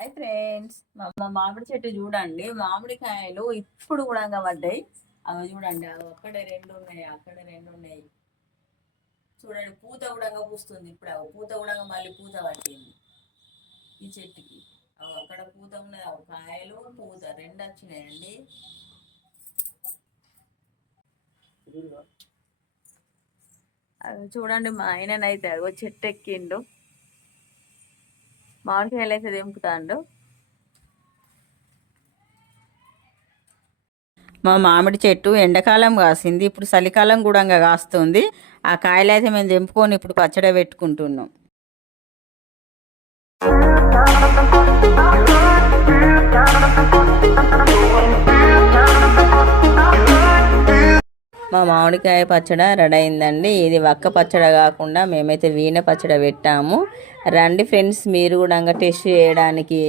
Hi friends, మా మామిడి చెట్టు చూడండి. మామిడికాయలు ఇప్పుడు కూడా పడ్డాయి. అవి చూడండి, అవి అక్కడ రెండు ఉన్నాయి, అక్కడ రెండు ఉన్నాయి. చూడండి, పూత కూడా పూస్తుంది. ఇప్పుడు అవి పూత కూడా మళ్ళీ పూత పట్టింది ఈ చెట్టుకి. అవి అక్కడ పూత ఉన్నది, అవి కాయలు పూత రెండు వచ్చినాయండి. అవి చూడండి, మా ఆయననైతే అగో చెట్టు ఎక్కిండు, మామిడికాయలు అయితే దింపుతాండు. మా మామిడి చెట్టు ఎండాకాలం కాసింది, ఇప్పుడు చలికాలం కూడా కాస్తుంది. ఆ కాయలు అయితే మేము తెంపుకొని ఇప్పుడు పచ్చడి పెట్టుకుంటున్నాం. మా మామిడికాయ పచ్చడి రెడీ అయిందండి. ఇది వక్క పచ్చడి కాకుండా మేమైతే వీణ పచ్చడి పెట్టాము. రండి ఫ్రెండ్స్, మీరు కూడా టేస్ట్ చేయడానికి.